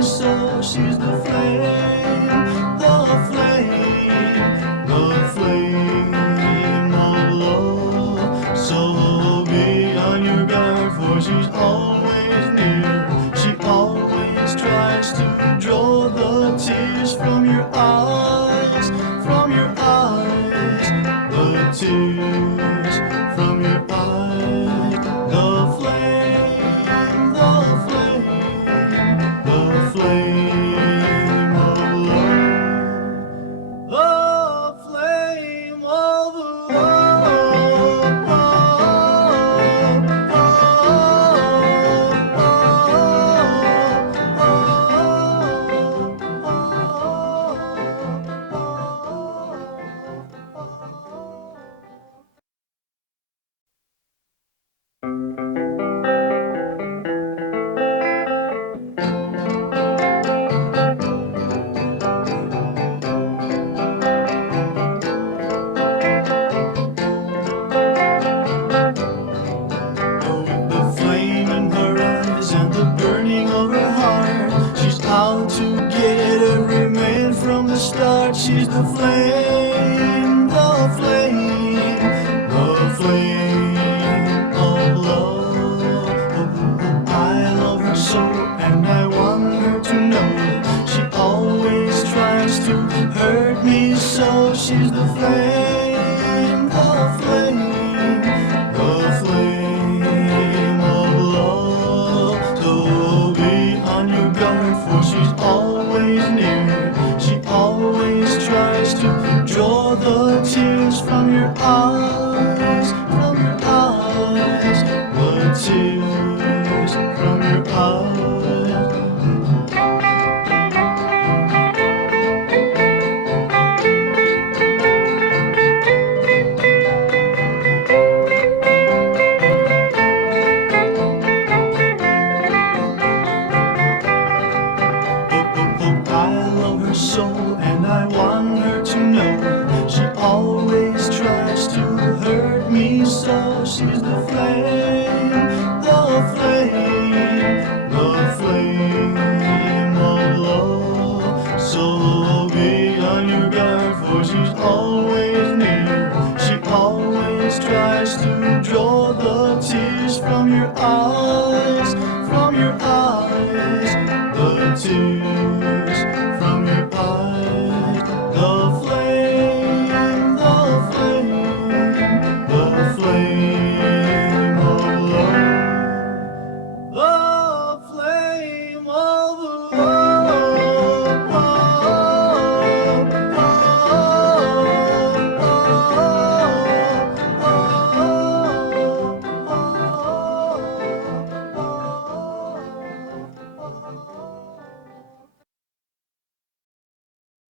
me so. She's the flame, the flame, the flame of love. So be on your guard, for she's always near. She always tries to draw the tears from your eyes, from your eyes, the tears from your eyes. The flame, the flame, the flame of love, the flame of the flame in her eyes and the burning of her heart. She's out to get every man from the start. She's the flame, the flame, the flame of love. I love her so, and I want her to know. She always tries to hurt me so. She's the flame, the flame, the flame of love. So be on your guard, for she's always near. She always tries to draw the tears from your eyes, from your eyes, the tears from your eyes. I love her so, and I want her to know. She always tries to hurt me so. She's the flame.